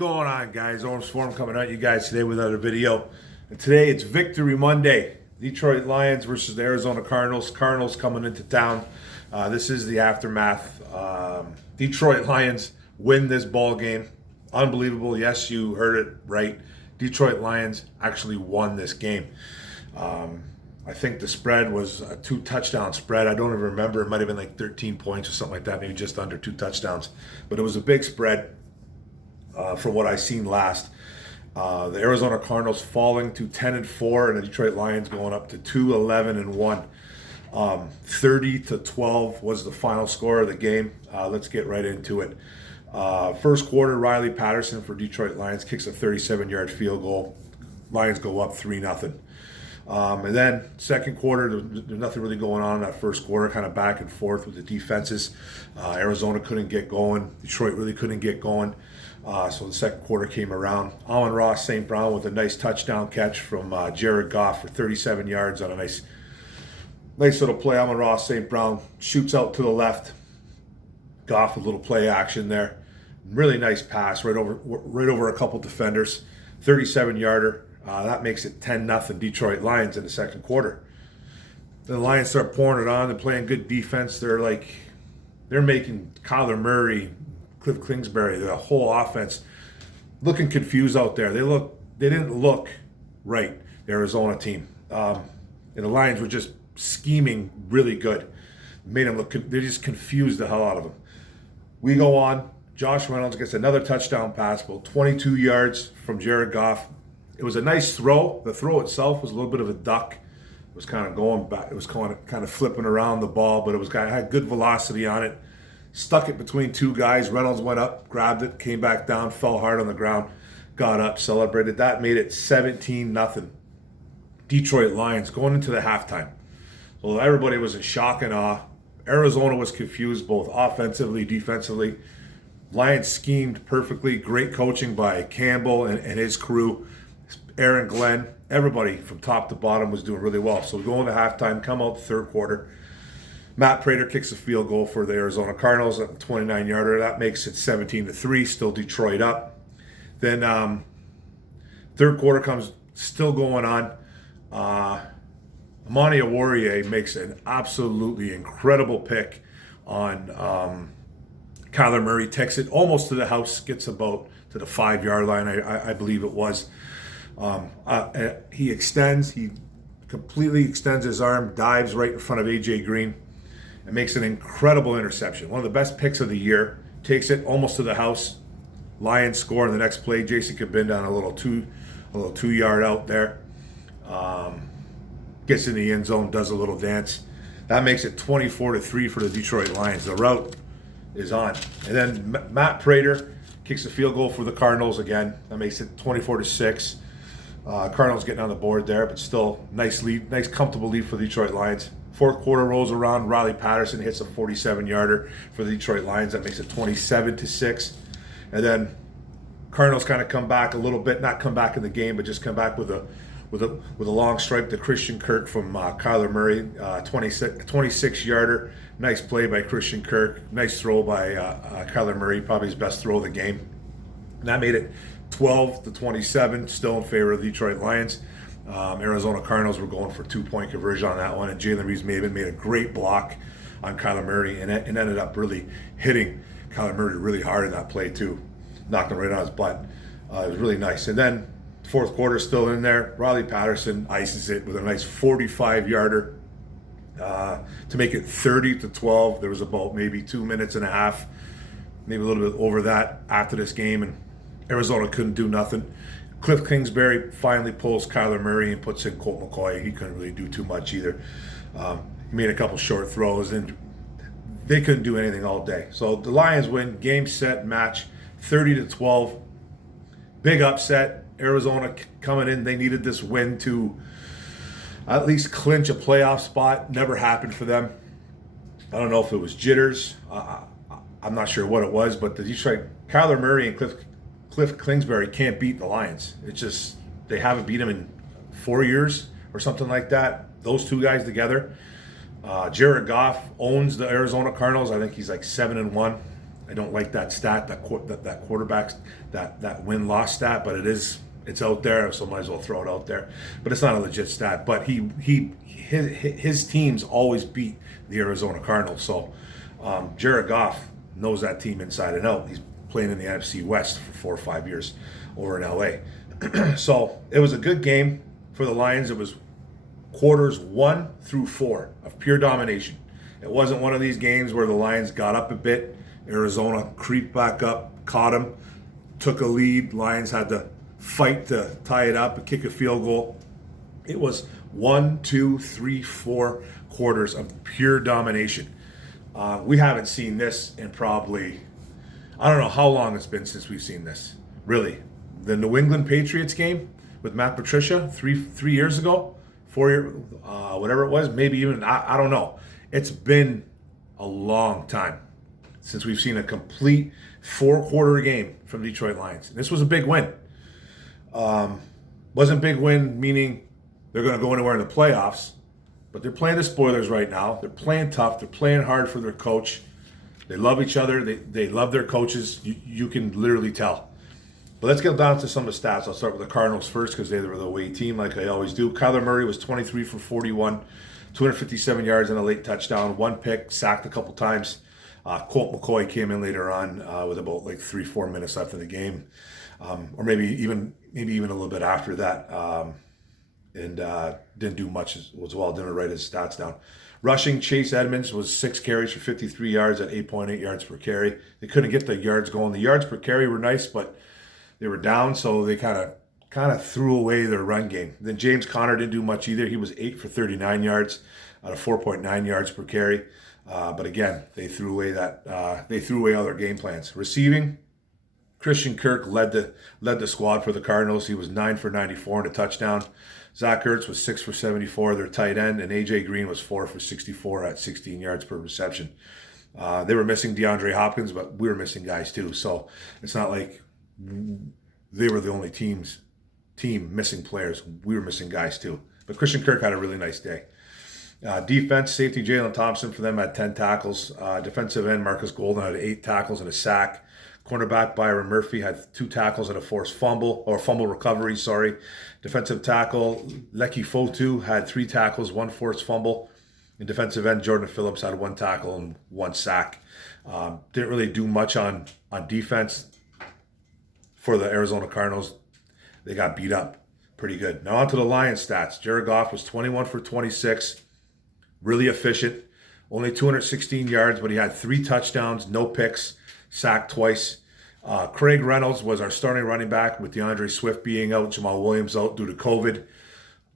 going on, guys? Orange Storm coming at you guys today with another video. And today it's Victory Monday. Detroit Lions versus the Arizona Cardinals. Cardinals coming into town. This is the aftermath. Detroit Lions win this ball game. Unbelievable. Yes, you heard it right. Detroit Lions actually won this game. I think the spread was a 2-touchdown spread. I don't even remember. It might have been like 13 points or something like that, maybe just under 2 touchdowns. But it was a big spread from what I seen last. The Arizona Cardinals falling to 10-4, and the Detroit Lions going up to 2-11-1. 30-12 was the final score of the game. Let's get right into it. First quarter, Riley Patterson for Detroit Lions kicks a 37-yard field goal. Lions go up 3-0. And then second quarter, there's nothing really going on in that first quarter, kind of back and forth with the defenses. Arizona couldn't get going. Detroit really couldn't get going. So the second quarter came around. Amon-Ra St. Brown with a nice touchdown catch from Jared Goff for 37 yards on a nice little play. Amon-Ra St. Brown shoots out to the left. Goff with a little play action there. Really nice pass right over a couple defenders. 37-yarder. That makes it 10-0 Detroit Lions in the second quarter. Then the Lions start pouring it on. They're playing good defense. They're making Kyler Murray, Cliff Kingsbury, the whole offense looking confused out there. They didn't look right, the Arizona team. And the Lions were just scheming really good. Made them look, they just confused the hell out of them. We go on. Josh Reynolds gets another touchdown pass, about 22 yards from Jared Goff. It was a nice throw. The throw itself was a little bit of a duck. It was kind of going back. It was kind of flipping around the ball, but it had good velocity on it. Stuck it between two guys. Reynolds went up, grabbed it, came back down, fell hard on the ground, got up, celebrated. That made it 17-0. Detroit Lions going into the halftime. So everybody was in shock and awe. Arizona was confused both offensively, defensively. Lions schemed perfectly. Great coaching by Campbell and his crew. Aaron Glenn, everybody from top to bottom was doing really well. So we go into halftime, come out the third quarter. Matt Prater kicks a field goal for the Arizona Cardinals at the 29-yarder. That makes it 17-3, still Detroit up. Then third quarter comes, still going on. Amani Oruwariye makes an absolutely incredible pick on Kyler Murray. Takes it almost to the house, gets about to the 5-yard line, I believe it was. He completely extends his arm, dives right in front of A.J. Green, and makes an incredible interception. One of the best picks of the year. Takes it almost to the house. Lions score in the next play. Jason Kabin on a little 2-yard out there. Gets in the end zone, does a little dance. That makes it 24-3 for the Detroit Lions. The route is on. And then Matt Prater kicks a field goal for the Cardinals again. That makes it 24-6. Cardinals getting on the board there, but still nice lead, nice comfortable lead for the Detroit Lions. Fourth quarter rolls around. Riley Patterson hits a 47-yarder for the Detroit Lions. That makes it 27-6. And then Cardinals kind of come back a little bit, not come back in the game, but just come back with a long stripe to Christian Kirk from Kyler Murray, 26-yarder. Nice play by Christian Kirk. Nice throw by Kyler Murray, probably his best throw of the game. And that made it 12-27, still in favor of the Detroit Lions. Arizona Cardinals were going for 2-point conversion on that one, and Jalen Reeves-Maybin made a great block on Kyler Murray, and ended up really hitting Kyler Murray really hard in that play too. Knocked him right on his butt. It was really nice. And then fourth quarter still in there. Riley Patterson ices it with a nice 45-yarder to make it 30-12. There was about maybe 2 minutes and a half, maybe a little bit over that after this game, and Arizona couldn't do nothing. Cliff Kingsbury finally pulls Kyler Murray and puts in Colt McCoy. He couldn't really do too much either. He made a couple short throws, and they couldn't do anything all day. So the Lions win, game, set, match, 30-12. Big upset. Arizona coming in, they needed this win to at least clinch a playoff spot. Never happened for them. I don't know if it was jitters. I'm not sure what it was, but the Detroit, Kyler Murray and Cliff Kingsbury can't beat the Lions. It's just, they haven't beat them in 4 years or something like that. Those two guys together. Jared Goff owns the Arizona Cardinals. I think he's like 7-1. I don't like that stat, that quarterback, that win-loss stat, but it's out there, so might as well throw it out there. But it's not a legit stat. But his teams always beat the Arizona Cardinals. So Jared Goff knows that team inside and out. He's playing in the NFC West for 4 or 5 years over in LA. So it was a good game for the Lions. It was quarters 1 through 4 of pure domination. It wasn't one of these games where the Lions got up a bit, Arizona creeped back up, caught them, took a lead. Lions had to fight to tie it up and kick a field goal. It was 1, 2, 3, 4 quarters of pure domination. We haven't seen this in probably, I don't know how long it's been since we've seen this. Really, the New England Patriots game with Matt Patricia three years ago, 4 years, whatever it was, maybe even I don't know. It's been a long time since we've seen a complete 4-quarter game from Detroit Lions. And this was a big win. Wasn't a big win meaning they're going to go anywhere in the playoffs, but they're playing the spoilers right now. They're playing tough. They're playing hard for their coach. They love each other. They love their coaches. You can literally tell. But let's get down to some of the stats. I'll start with the Cardinals first because they were the away team like I always do. Kyler Murray was 23 for 41, 257 yards and a late touchdown, 1 pick, sacked a couple times. Colt McCoy came in later on with about like 3-4 minutes left in the game, or maybe even a little bit after that, and didn't do much as well. Didn't write his stats down. Rushing, Chase Edmonds was 6 carries for 53 yards at 8.8 yards per carry. They couldn't get the yards going. The yards per carry were nice, but they were down, so they kind of threw away their run game. Then James Conner didn't do much either. He was 8 for 39 yards at a 4.9 yards per carry. But again, they threw away all their game plans. Receiving, Christian Kirk led the squad for the Cardinals. He was 9 for 94 and a touchdown. Zach Ertz was 6 for 74, their tight end, and AJ Green was 4 for 64 at 16 yards per reception. They were missing DeAndre Hopkins, but we were missing guys too. So it's not like they were the only team missing players. We were missing guys too. But Christian Kirk had a really nice day. Defense, safety Jalen Thompson for them had 10 tackles. Defensive end Marcus Golden had 8 tackles and a sack. Cornerback Byron Murphy had 2 tackles and a forced fumble recovery. Defensive tackle Lecky Fotu had 3 tackles, 1 forced fumble. And defensive end Jordan Phillips had 1 tackle and 1 sack. Didn't really do much on defense for the Arizona Cardinals. They got beat up pretty good. Now on to the Lions stats. Jared Goff was 21 for 26. Really efficient. Only 216 yards, but he had 3 touchdowns, no picks, sacked twice. Craig Reynolds was our starting running back with DeAndre Swift being out, Jamal Williams out due to COVID.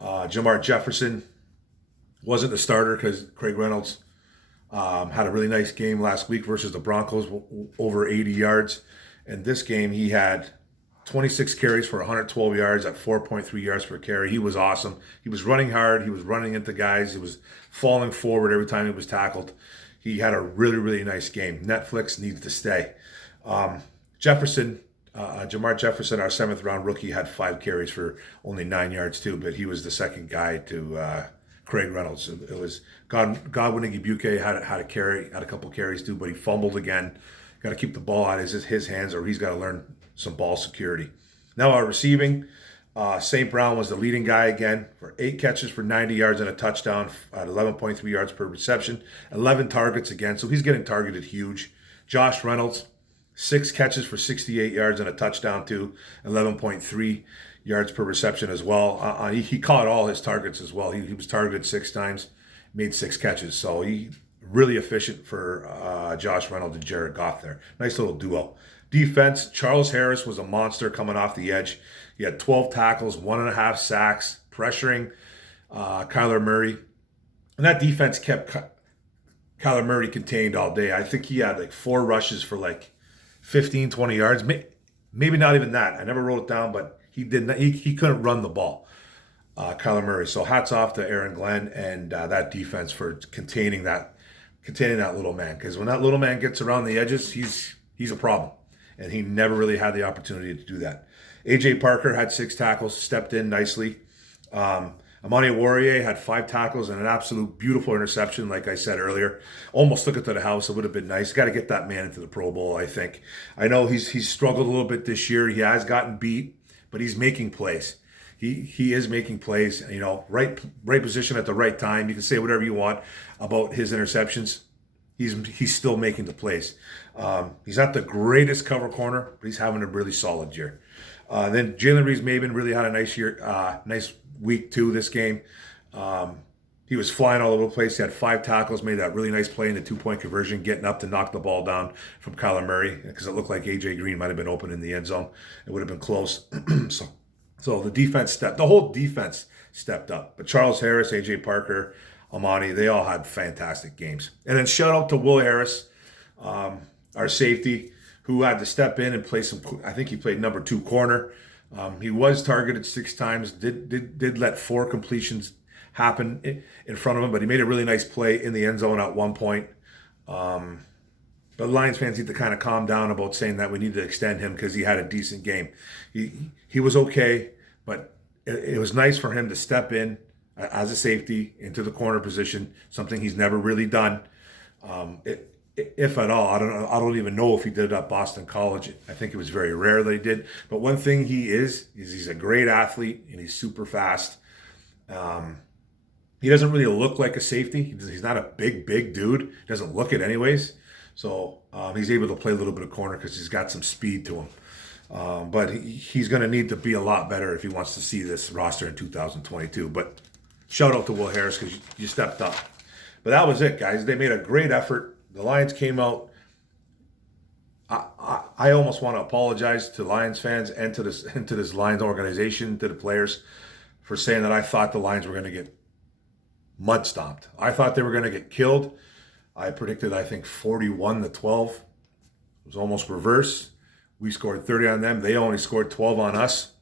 Jamar Jefferson wasn't the starter because Craig Reynolds had a really nice game last week versus the Broncos, over 80 yards. And this game, he had 26 carries for 112 yards at 4.3 yards per carry. He was awesome. He was running hard. He was running into guys. He was falling forward every time he was tackled. He had a really, really nice game. Netflix needs to stay. Jamar Jefferson, our 7th-round rookie, had 5 carries for only 9 yards too, but he was the second guy to Craig Reynolds. It was Godwin Igwebuike had a couple carries too, but he fumbled again. Got to keep the ball out of his hands, or he's got to learn some ball security. Now our receiving, St. Brown was the leading guy again for 8 catches for 90 yards and a touchdown at 11.3 yards per reception, 11 targets again, so he's getting targeted huge. Josh Reynolds, 6 catches for 68 yards and a touchdown too, 11.3 yards per reception as well. He caught all his targets as well. He was targeted 6 times, made 6 catches, so he really efficient for Josh Reynolds and Jared Goff there. Nice little duo. Defense, Charles Harris was a monster coming off the edge. He had 12 tackles, 1.5 sacks, pressuring Kyler Murray. And that defense kept Kyler Murray contained all day. I think he had like 4 rushes for like 15, 20 yards. Maybe not even that. I never wrote it down, but he couldn't run the ball, Kyler Murray. So hats off to Aaron Glenn and that defense for containing that little man. Because when that little man gets around the edges, he's a problem. And he never really had the opportunity to do that. A.J. Parker had 6 tackles, stepped in nicely. Amani Warrior had 5 tackles and an absolute beautiful interception, like I said earlier. Almost took it to the house. It would have been nice. Got to get that man into the Pro Bowl, I think. I know he's struggled a little bit this year. He has gotten beat, but he's making plays. He is making plays, right position at the right time. You can say whatever you want about his interceptions. He's still making the plays. He's not the greatest cover corner, but he's having a really solid year. Then Jalen Reeves-Maybin really had a nice year, nice week 2 this game. He was flying all over the place. He had 5 tackles, made that really nice play in the 2-point conversion, getting up to knock the ball down from Kyler Murray because it looked like A.J. Green might have been open in the end zone. It would have been close. So the whole defense stepped up. But Charles Harris, A.J. Parker, Amani, they all had fantastic games. And then shout out to Will Harris, our safety, who had to step in and play I think he played number 2 corner. He was targeted 6 times, did let 4 completions happen in front of him, but he made a really nice play in the end zone at one point. But Lions fans need to kind of calm down about saying that we need to extend him because he had a decent game. He was okay, but it was nice for him to step in as a safety into the corner position, something he's never really done. If at all. I don't even know if he did it at Boston College. I think it was very rare that he did. But one thing he is he's a great athlete and he's super fast. He doesn't really look like a safety. He's not a big dude. He doesn't look it anyways. So he's able to play a little bit of corner because he's got some speed to him. But he's going to need to be a lot better if he wants to see this roster in 2022. But shout out to Will Harris because you stepped up. But that was it, guys. They made a great effort. The Lions came out. I almost want to apologize to Lions fans and to this Lions organization, to the players, for saying that I thought the Lions were going to get mud stomped. I thought they were going to get killed. I predicted, I think, 41-12. It was almost reverse. We scored 30 on them. They only scored 12 on us.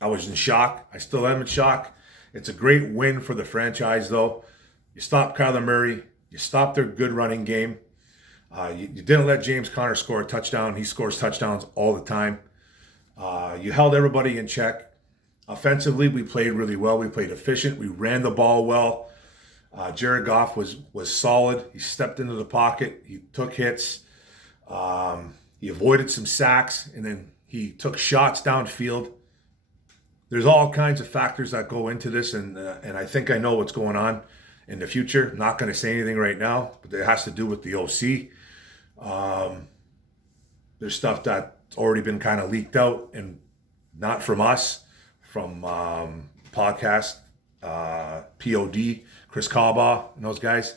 I was in shock. I still am in shock. It's a great win for the franchise, though. You stopped Kyler Murray. You stopped their good running game. You didn't let James Conner score a touchdown. He scores touchdowns all the time. You held everybody in check. Offensively, we played really well. We played efficient. We ran the ball well. Jared Goff was solid. He stepped into the pocket. He took hits. He avoided some sacks, and then he took shots downfield. There's all kinds of factors that go into this, and I think I know what's going on in the future. I'm not going to say anything right now, but it has to do with the OC. There's stuff that's already been kind of leaked out, and not from us, from podcast, POD, Chris Caba, and those guys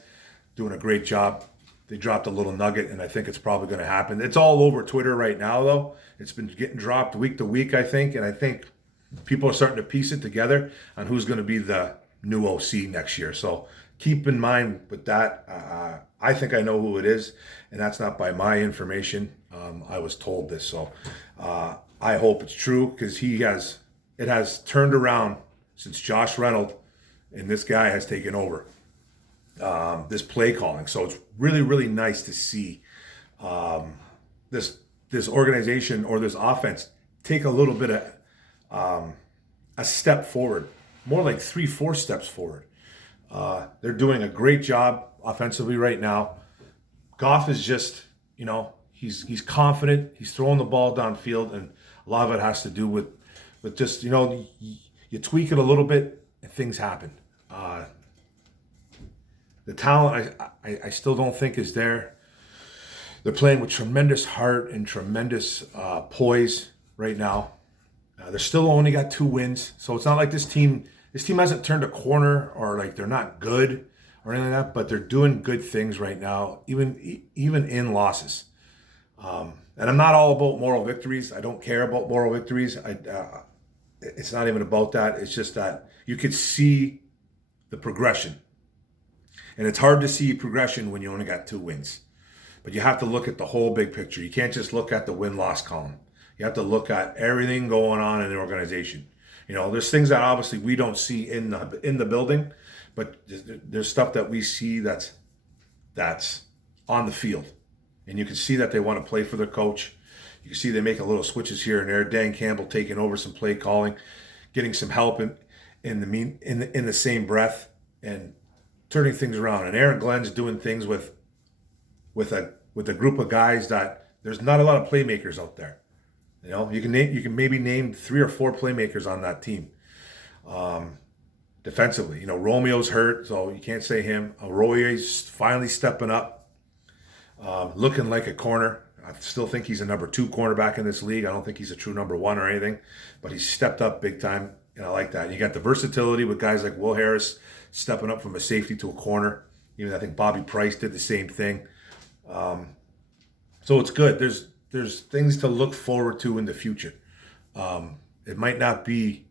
doing a great job. They dropped a little nugget, and I think it's probably going to happen. It's all over Twitter right now, though. It's been getting dropped week to week, I think, and I think people are starting to piece it together on who's going to be the new OC next year. So keep in mind with that, I think I know who it is, and that's not by my information. I was told this, so I hope it's true because it has turned around since Josh Reynolds and this guy has taken over this play calling. So it's really, really nice to see this organization or this offense take a little bit of a step forward, more like 3-4 steps forward. They're doing a great job offensively right now. Goff is just, he's confident. He's throwing the ball downfield, and a lot of it has to do with just, you tweak it a little bit and things happen. The talent, I still don't think is there. They're playing with tremendous heart and tremendous poise right now. They're still only got 2 wins, so it's not like this team hasn't turned a corner or like they're not good or anything like that, but they're doing good things right now, even in losses. And I'm not all about moral victories. I don't care about moral victories. It's not even about that. It's just that you could see the progression. And it's hard to see progression when you only got 2 wins. But you have to look at the whole big picture. You can't just look at the win-loss column. You have to look at everything going on in the organization. There's things that obviously we don't see in the building, but there's stuff that we see that's on the field. And you can see that they want to play for their coach. You can see they make a little switches here and there. Dan Campbell taking over some play calling, getting some help in the same breath and turning things around. And Aaron Glenn's doing things with a group of guys that there's not a lot of playmakers out there. You know, you can maybe name 3 or 4 playmakers on that team. Defensively, you know, Romeo's hurt, so you can't say him. Arroyo's finally stepping up, looking like a corner. I still think he's a number 2 cornerback in this league. I don't think he's a true number 1 or anything, but he's stepped up big time, and I like that. And you got the versatility with guys like Will Harris stepping up from a safety to a corner. Even I think Bobby Price did the same thing. So it's good. There's things to look forward to in the future. It might not be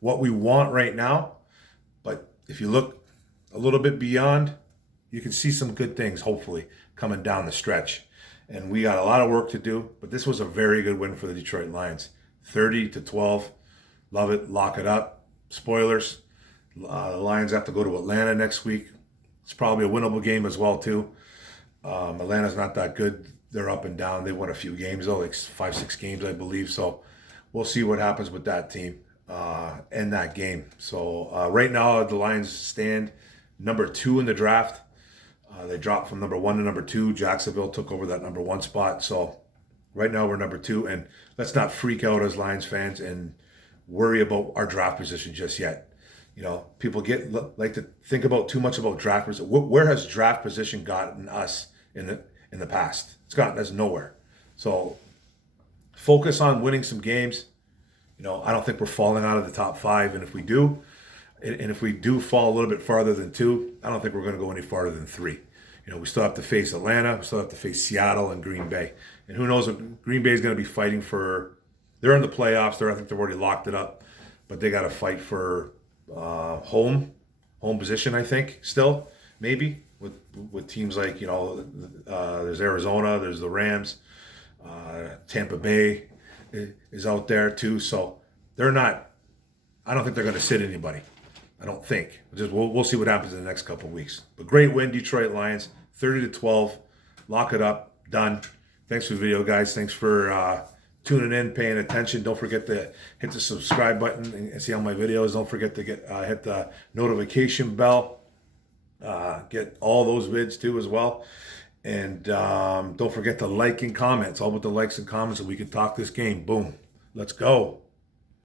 what we want right now, but if you look a little bit beyond, you can see some good things, hopefully, coming down the stretch. And we got a lot of work to do, but this was a very good win for the Detroit Lions. 30-12. Love it. Lock it up. Spoilers. The Lions have to go to Atlanta next week. It's probably a winnable game as well, too. Atlanta's not that good. They're up and down. They won a few games, though, like 5-6 games, I believe. So we'll see what happens with that team and that game. So right now, the Lions stand number 2 in the draft. They dropped from number 1 to number 2. Jacksonville took over that number 1 spot. So right now we're number 2. And let's not freak out as Lions fans and worry about our draft position just yet. You know, people like to think about too much about draft position. Where has draft position gotten us in the past? It's gotten us nowhere. So focus on winning some games. You know, I don't think we're falling out of the top 5. And if we do fall a little bit farther than 2, I don't think we're going to go any farther than 3. You know, we still have to face Atlanta. We still have to face Seattle and Green Bay. And who knows if Green Bay is going to be fighting for, they're in the playoffs. I think they've already locked it up. But they got to fight for home position, I think, still, maybe, with teams like, you know, there's Arizona, there's the Rams, Tampa Bay is out there too. So I don't think they're going to sit anybody. I don't think. We'll see what happens in the next couple of weeks. But great win, Detroit Lions, 30-12. Lock it up. Done. Thanks for the video, guys. Thanks for tuning in, paying attention. Don't forget to hit the subscribe button and see all my videos. Don't forget to hit the notification bell. Get all those vids too as well. And don't forget to like and comment. It's all about the likes and comments so we can talk this game. Boom. Let's go.